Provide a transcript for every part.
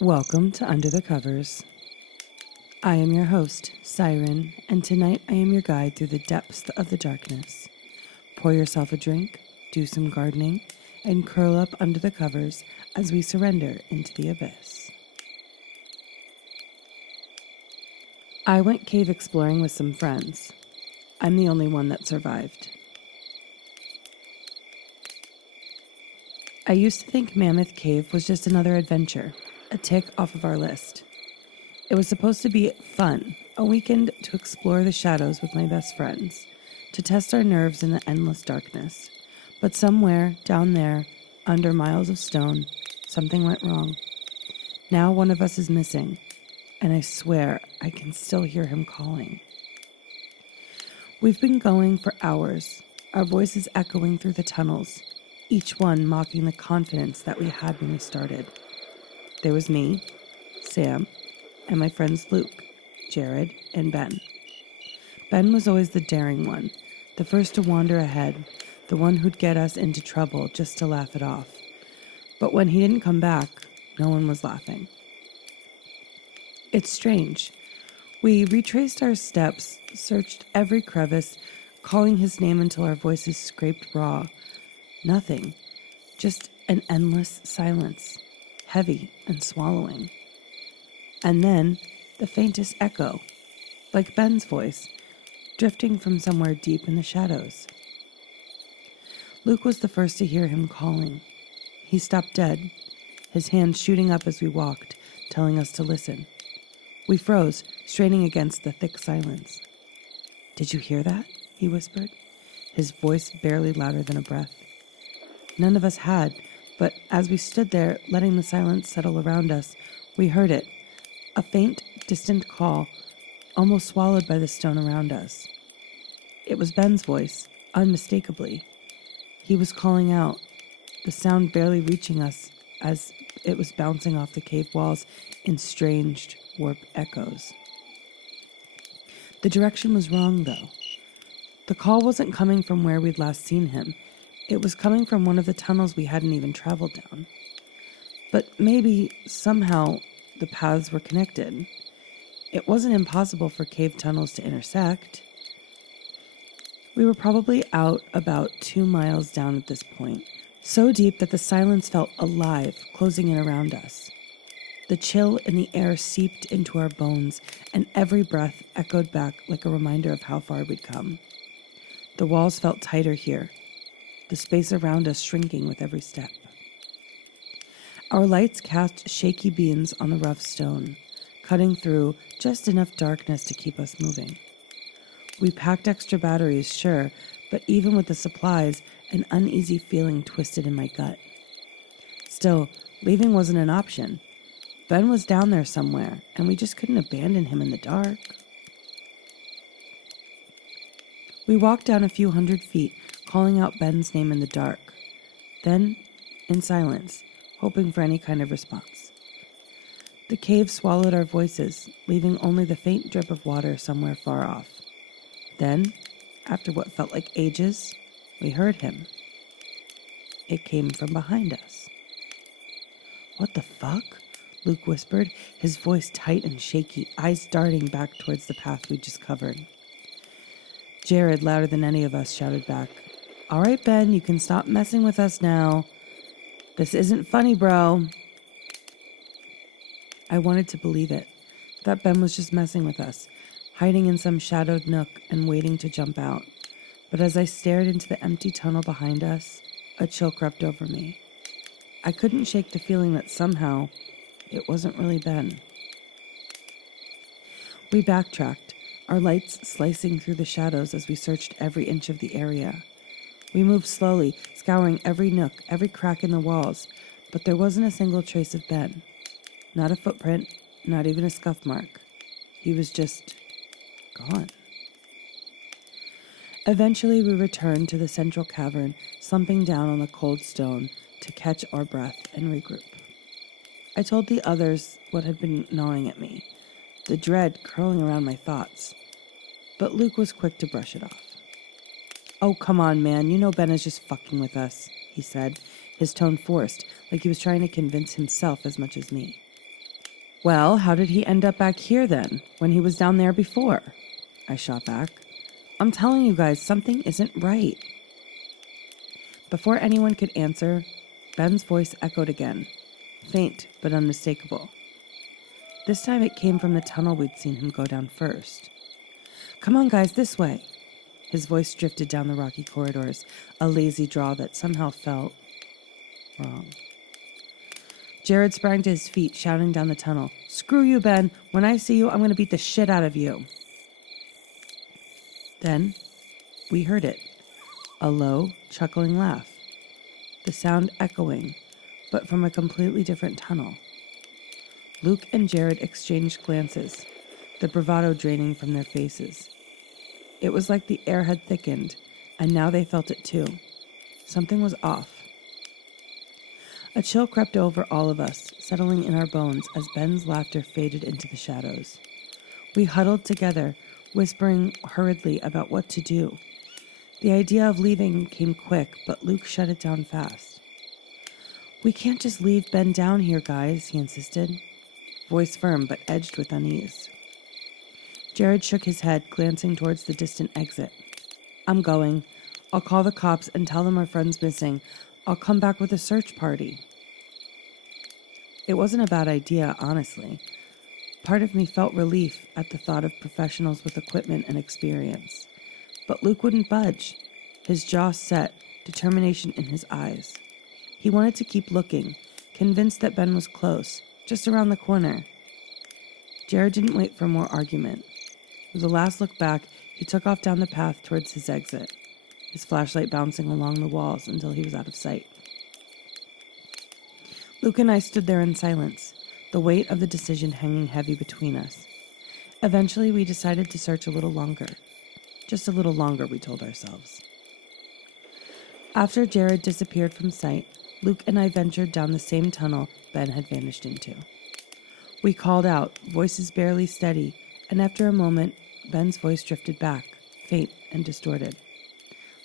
Welcome to Under the Covers. I am your host, Siren, and tonight I am your guide through the depths of the darkness. Pour yourself a drink, do some gardening, and curl up under the covers as we surrender into the abyss. I went cave exploring with some friends. I'm the only one that survived. I used to think Mammoth Cave was just another adventure, a tick off of our list. It was supposed to be fun, a weekend to explore the shadows with my best friends, to test our nerves in the endless darkness. But somewhere down there, under miles of stone, something went wrong. Now one of us is missing, and I swear I can still hear him calling. We've been going for hours, our voices echoing through the tunnels, each one mocking the confidence that we had when we started. There was me, Sam, and my friends Luke, Jared, and Ben. Ben was always the daring one, the first to wander ahead, the one who'd get us into trouble just to laugh it off. But when he didn't come back, no one was laughing. It's strange. We retraced our steps, searched every crevice, calling his name until our voices scraped raw. Nothing. Just an endless silence, heavy and swallowing. And then the faintest echo, like Ben's voice, drifting from somewhere deep in the shadows. Luke was the first to hear him calling. He stopped dead, his hand shooting up as we walked, telling us to listen. We froze, straining against the thick silence. "Did you hear that?" he whispered, his voice barely louder than a breath. None of us had, but as we stood there, letting the silence settle around us, we heard it, a faint, distant call, almost swallowed by the stone around us. It was Ben's voice, unmistakably. He was calling out, the sound barely reaching us as it was bouncing off the cave walls in strange, warped echoes. The direction was wrong, though. The call wasn't coming from where we'd last seen him. It was coming from one of the tunnels we hadn't even traveled down. But maybe, somehow, the paths were connected. It wasn't impossible for cave tunnels to intersect. We were probably out about 2 miles down at this point, so deep that the silence felt alive, closing in around us. The chill in the air seeped into our bones, and every breath echoed back like a reminder of how far we'd come. The walls felt tighter here, the space around us shrinking with every step. Our lights cast shaky beams on the rough stone, cutting through just enough darkness to keep us moving. We packed extra batteries, sure, but even with the supplies, an uneasy feeling twisted in my gut. Still, leaving wasn't an option. Ben was down there somewhere, and we just couldn't abandon him in the dark. We walked down a few hundred feet, calling out Ben's name in the dark. Then, in silence, hoping for any kind of response. The cave swallowed our voices, leaving only the faint drip of water somewhere far off. Then, after what felt like ages, we heard him. It came from behind us. "What the fuck?" Luke whispered, his voice tight and shaky, eyes darting back towards the path we'd just covered. Jared, louder than any of us, shouted back, "All right, Ben, you can stop messing with us now. This isn't funny, bro." I wanted to believe it, that Ben was just messing with us, hiding in some shadowed nook and waiting to jump out. But as I stared into the empty tunnel behind us, a chill crept over me. I couldn't shake the feeling that somehow it wasn't really Ben. We backtracked, our lights slicing through the shadows as we searched every inch of the area. We moved slowly, scouring every nook, every crack in the walls, but there wasn't a single trace of Ben. Not a footprint, not even a scuff mark. He was just gone. Eventually, we returned to the central cavern, slumping down on the cold stone to catch our breath and regroup. I told the others what had been gnawing at me, the dread curling around my thoughts. But Luke was quick to brush it off. "Oh, come on, man, you know Ben is just fucking with us," he said, his tone forced, like he was trying to convince himself as much as me. Well, how did he end up back here then, when he was down there before? I shot back. I'm telling you guys, something isn't right. Before anyone could answer, Ben's voice echoed again, faint but unmistakable. This time it came from the tunnel we'd seen him go down first. Come on, guys, this way. His voice drifted down the rocky corridors, a lazy drawl that somehow felt wrong. Jared sprang to his feet, shouting down the tunnel, "Screw you, Ben. When I see you, I'm going to beat the shit out of you." Then we heard it, a low, chuckling laugh, the sound echoing, but from a completely different tunnel. Luke and Jared exchanged glances, the bravado draining from their faces. It was like the air had thickened, and now they felt it too. Something was off. A chill crept over all of us, settling in our bones as Ben's laughter faded into the shadows. We huddled together, whispering hurriedly about what to do. The idea of leaving came quick, but Luke shut it down fast. "We can't just leave Ben down here, guys," he insisted, voice firm but edged with unease. Jared shook his head, glancing towards the distant exit. "I'm going. I'll call the cops and tell them our friend's missing. I'll come back with a search party." It wasn't a bad idea, honestly. Part of me felt relief at the thought of professionals with equipment and experience. But Luke wouldn't budge, his jaw set, determination in his eyes. He wanted to keep looking, convinced that Ben was close, just around the corner. Jared didn't wait for more argument. With a last look back, he took off down the path towards his exit, his flashlight bouncing along the walls until he was out of sight. Luke and I stood there in silence, the weight of the decision hanging heavy between us. Eventually, we decided to search a little longer. Just a little longer, we told ourselves. After Jared disappeared from sight, Luke and I ventured down the same tunnel Ben had vanished into. We called out, voices barely steady, and after a moment, Ben's voice drifted back, faint and distorted,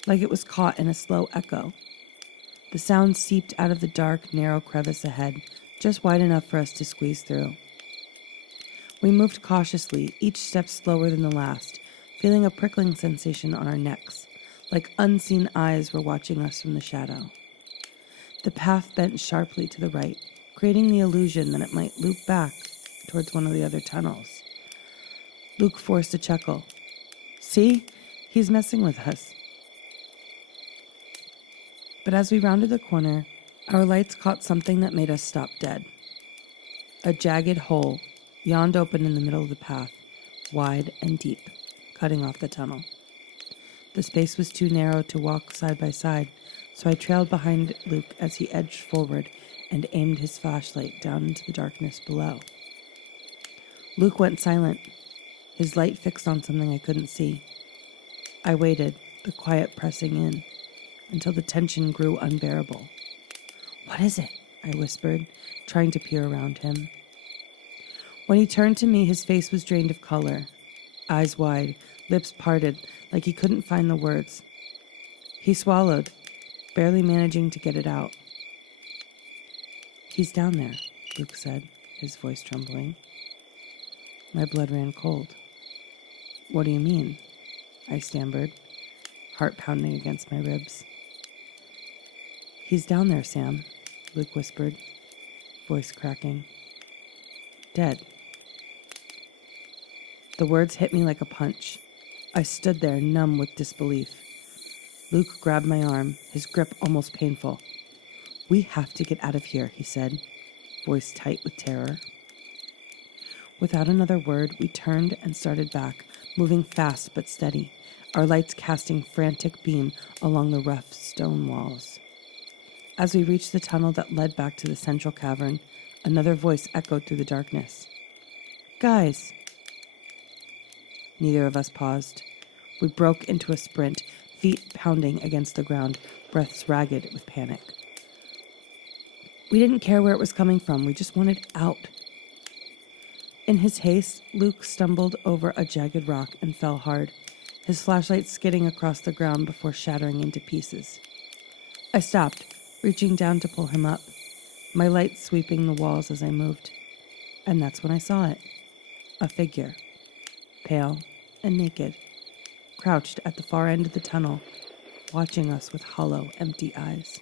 like it was caught in a slow echo. The sound seeped out of the dark, narrow crevice ahead, just wide enough for us to squeeze through. We moved cautiously, each step slower than the last, feeling a prickling sensation on our necks, like unseen eyes were watching us from the shadow. The path bent sharply to the right, creating the illusion that it might loop back towards one of the other tunnels. Luke forced a chuckle. "See? He's messing with us." But as we rounded the corner, our lights caught something that made us stop dead. A jagged hole yawned open in the middle of the path, wide and deep, cutting off the tunnel. The space was too narrow to walk side by side, so I trailed behind Luke as he edged forward and aimed his flashlight down into the darkness below. Luke went silent, his light fixed on something I couldn't see. I waited, the quiet pressing in, until the tension grew unbearable. "What is it?" I whispered, trying to peer around him. When he turned to me, his face was drained of color, eyes wide, lips parted, like he couldn't find the words. He swallowed, barely managing to get it out. "He's down there," Luke said, his voice trembling. My blood ran cold. "What do you mean?" I stammered, heart pounding against my ribs. "He's down there, Sam," Luke whispered, voice cracking. "Dead." The words hit me like a punch. I stood there, numb with disbelief. Luke grabbed my arm, his grip almost painful. "We have to get out of here," he said, voice tight with terror. Without another word, we turned and started back, moving fast but steady, our lights casting frantic beam along the rough stone walls. As we reached the tunnel that led back to the central cavern, another voice echoed through the darkness. "Guys!" Neither of us paused. We broke into a sprint, feet pounding against the ground, breaths ragged with panic. We didn't care where it was coming from, we just wanted out. In his haste, Luke stumbled over a jagged rock and fell hard, his flashlight skidding across the ground before shattering into pieces. I stopped, reaching down to pull him up, my light sweeping the walls as I moved. And that's when I saw it. A figure, pale and naked, crouched at the far end of the tunnel, watching us with hollow, empty eyes.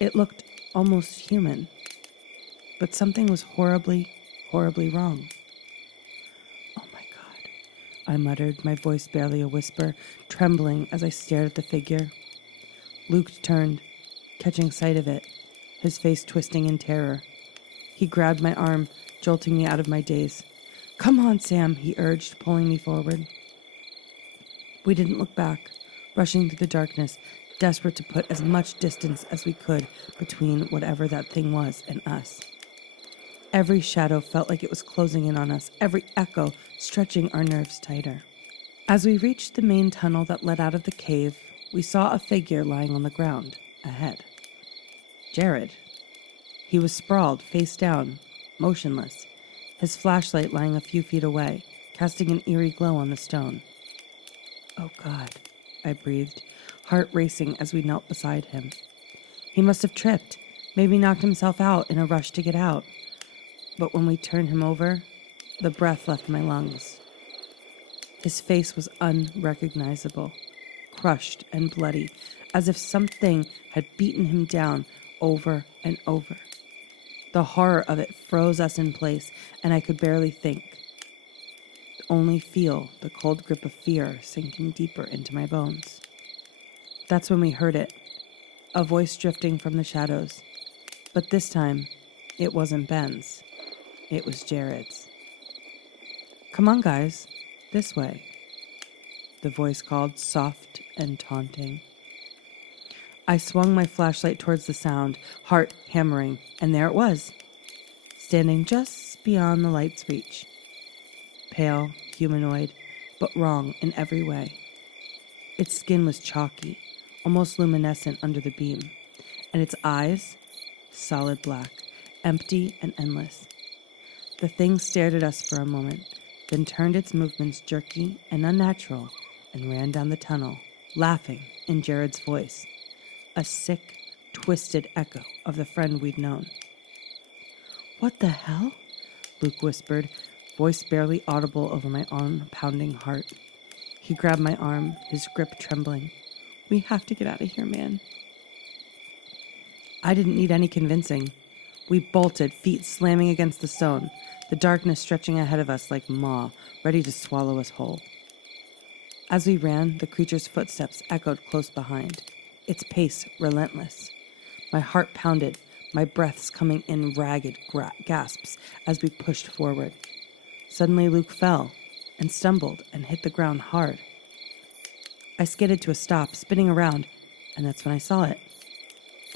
It looked almost human, but something was horribly, horribly wrong. "Oh my God," I muttered, my voice barely a whisper, trembling as I stared at the figure. Luke turned, catching sight of it, his face twisting in terror. He grabbed my arm, jolting me out of my daze. "Come on, Sam," he urged, pulling me forward. We didn't look back, rushing through the darkness, desperate to put as much distance as we could between whatever that thing was and us. Every shadow felt like it was closing in on us, every echo stretching our nerves tighter. As we reached the main tunnel that led out of the cave, we saw a figure lying on the ground, ahead. Jared. He was sprawled, face down, motionless, his flashlight lying a few feet away, casting an eerie glow on the stone. "Oh God," I breathed, heart racing as we knelt beside him. He must have tripped, maybe knocked himself out in a rush to get out. But when we turned him over, the breath left my lungs. His face was unrecognizable, crushed and bloody, as if something had beaten him down over and over. The horror of it froze us in place, and I could barely think. Only feel the cold grip of fear sinking deeper into my bones. That's when we heard it, a voice drifting from the shadows. But this time, it wasn't Ben's. It was Jared's. "Come on, guys, this way," the voice called, soft and taunting. I swung my flashlight towards the sound, heart hammering, and there it was, standing just beyond the light's reach. Pale, humanoid, but wrong in every way. Its skin was chalky, almost luminescent under the beam, and its eyes, solid black, empty and endless. The thing stared at us for a moment, then turned its movements jerky and unnatural and ran down the tunnel, laughing in Jared's voice, a sick, twisted echo of the friend we'd known. "What the hell?" Luke whispered, voice barely audible over my own pounding heart. He grabbed my arm, his grip trembling. "We have to get out of here, man." I didn't need any convincing. We bolted, feet slamming against the stone, the darkness stretching ahead of us like maw, ready to swallow us whole. As we ran, the creature's footsteps echoed close behind, its pace relentless. My heart pounded, my breaths coming in ragged gasps as we pushed forward. Suddenly Luke fell and stumbled and hit the ground hard. I skidded to a stop, spinning around, and that's when I saw it.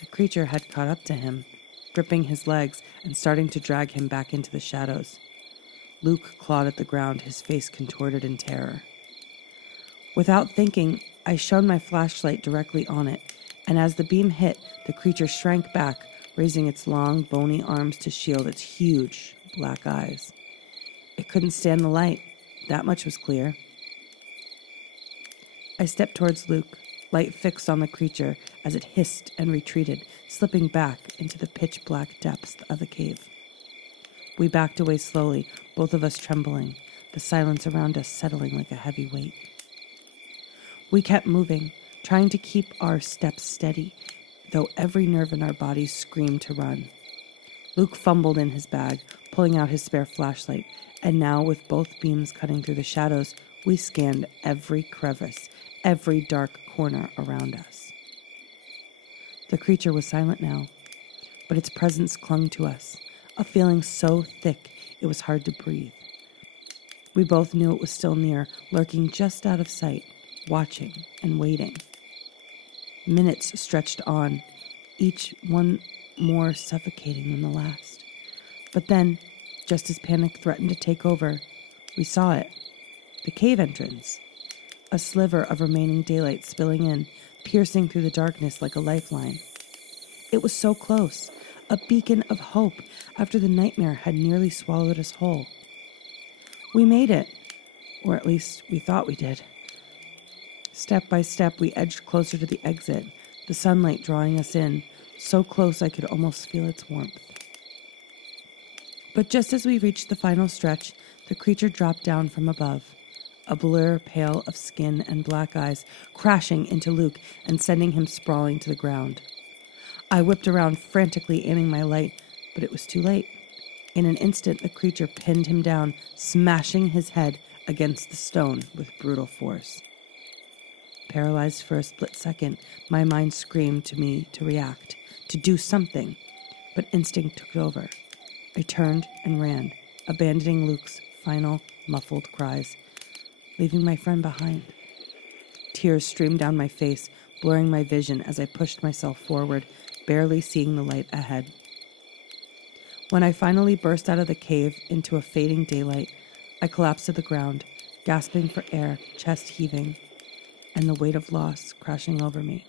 The creature had caught up to him, gripping his legs and starting to drag him back into the shadows. Luke clawed at the ground, his face contorted in terror. Without thinking, I shone my flashlight directly on it, and as the beam hit, the creature shrank back, raising its long, bony arms to shield its huge, black eyes. It couldn't stand the light, that much was clear. I stepped towards Luke, light fixed on the creature as it hissed and retreated, slipping back into the pitch-black depths of the cave. We backed away slowly, both of us trembling, the silence around us settling like a heavy weight. We kept moving, trying to keep our steps steady, though every nerve in our bodies screamed to run. Luke fumbled in his bag, pulling out his spare flashlight, and now, with both beams cutting through the shadows, we scanned every crevice, every dark corner around us. The creature was silent now, but its presence clung to us, a feeling so thick it was hard to breathe. We both knew it was still near, lurking just out of sight, watching and waiting. Minutes stretched on, each one more suffocating than the last. But then, just as panic threatened to take over, we saw it. The cave entrance. A sliver of remaining daylight spilling in, piercing through the darkness like a lifeline. It was so close, a beacon of hope after the nightmare had nearly swallowed us whole. We made it, or at least we thought we did. Step by step, we edged closer to the exit, the sunlight drawing us in, so close I could almost feel its warmth. But just as we reached the final stretch, the creature dropped down from above, a blur pale of skin and black eyes, crashing into Luke and sending him sprawling to the ground. I whipped around, frantically aiming my light, but it was too late. In an instant, the creature pinned him down, smashing his head against the stone with brutal force. Paralyzed for a split second, my mind screamed to me to react, to do something, but instinct took over. I turned and ran, abandoning Luke's final, muffled cries, leaving my friend behind. Tears streamed down my face, blurring my vision as I pushed myself forward, barely seeing the light ahead. When I finally burst out of the cave into a fading daylight, I collapsed to the ground, gasping for air, chest heaving, and the weight of loss crashing over me.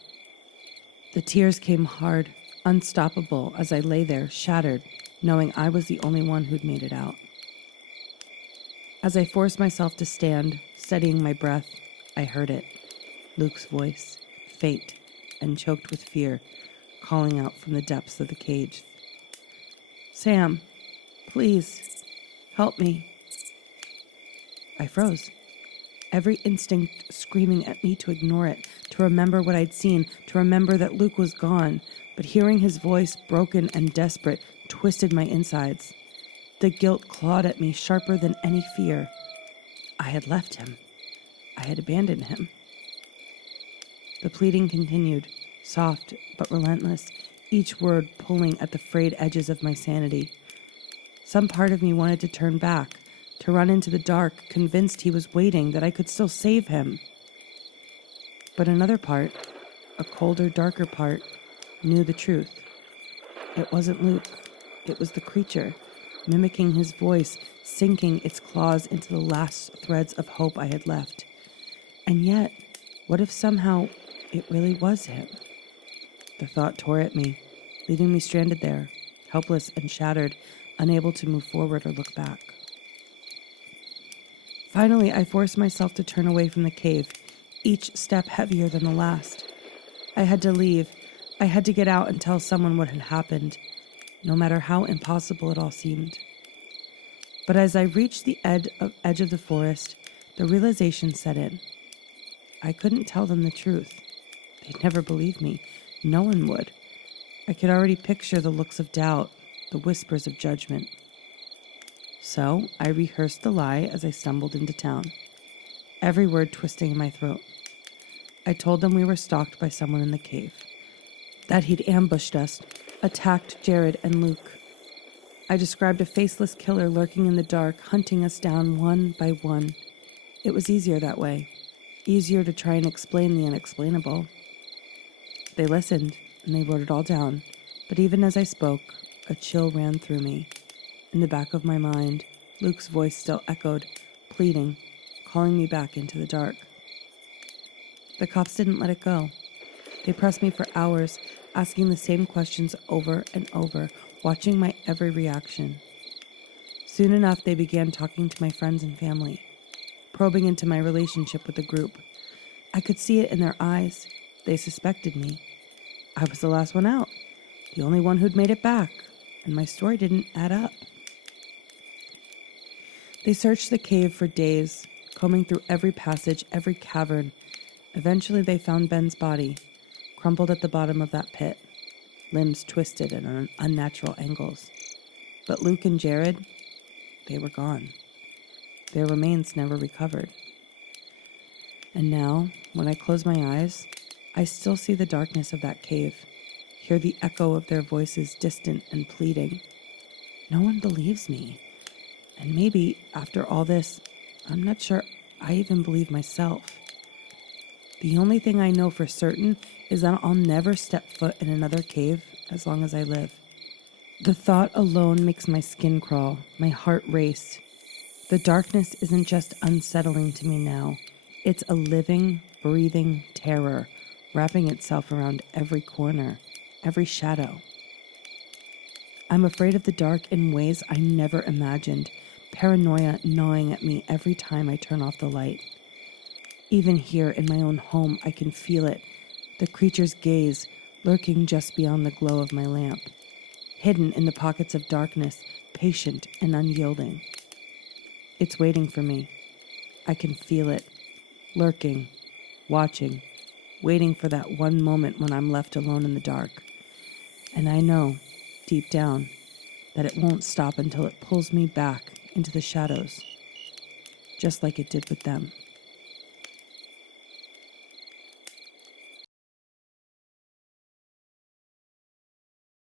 The tears came hard, unstoppable, as I lay there, shattered, knowing I was the only one who'd made it out. As I forced myself to stand, steadying my breath, I heard it, Luke's voice, faint and choked with fear, calling out from the depths of the cage. "Sam, please, help me." I froze, every instinct screaming at me to ignore it, to remember what I'd seen, to remember that Luke was gone, but hearing his voice, broken and desperate, twisted my insides. The guilt clawed at me sharper than any fear. I had left him. I had abandoned him. The pleading continued, soft but relentless, each word pulling at the frayed edges of my sanity. Some part of me wanted to turn back, to run into the dark, convinced he was waiting, that I could still save him. But another part, a colder, darker part, knew the truth. It wasn't Luke. It was the creature, mimicking his voice, sinking its claws into the last threads of hope I had left. And yet, what if somehow it really was him? The thought tore at me, leaving me stranded there, helpless and shattered, unable to move forward or look back. Finally, I forced myself to turn away from the cave, each step heavier than the last. I had to leave. I had to get out and tell someone what had happened, no matter how impossible it all seemed. But as I reached the edge of the forest, the realization set in. I couldn't tell them the truth. They'd never believe me. No one would. I could already picture the looks of doubt, the whispers of judgment. So I rehearsed the lie as I stumbled into town, every word twisting in my throat. I told them we were stalked by someone in the cave, that he'd ambushed us, attacked Jared and Luke. I described a faceless killer lurking in the dark, hunting us down one by one. It was easier that way, easier to try and explain the unexplainable. They listened, and they wrote it all down, but even as I spoke, a chill ran through me. In the back of my mind, Luke's voice still echoed, pleading, calling me back into the dark. The cops didn't let it go. They pressed me for hours, asking the same questions over and over, watching my every reaction. Soon enough, they began talking to my friends and family, probing into my relationship with the group. I could see it in their eyes. They suspected me. I was the last one out, the only one who'd made it back, and my story didn't add up. They searched the cave for days, combing through every passage, every cavern. Eventually, they found Ben's body, crumpled at the bottom of that pit, limbs twisted at unnatural angles. But Luke and Jared, they were gone. Their remains never recovered. And now, when I close my eyes, I still see the darkness of that cave, hear the echo of their voices, distant and pleading. No one believes me. And maybe, after all this, I'm not sure I even believe myself. The only thing I know for certain is that I'll never step foot in another cave as long as I live. The thought alone makes my skin crawl, my heart race. The darkness isn't just unsettling to me now. It's a living, breathing terror, wrapping itself around every corner, every shadow. I'm afraid of the dark in ways I never imagined, paranoia gnawing at me every time I turn off the light. Even here in my own home, I can feel it, the creature's gaze lurking just beyond the glow of my lamp. Hidden in the pockets of darkness, patient and unyielding. It's waiting for me. I can feel it, lurking, watching, waiting for that one moment when I'm left alone in the dark. And I know, deep down, that it won't stop until it pulls me back into the shadows, just like it did with them.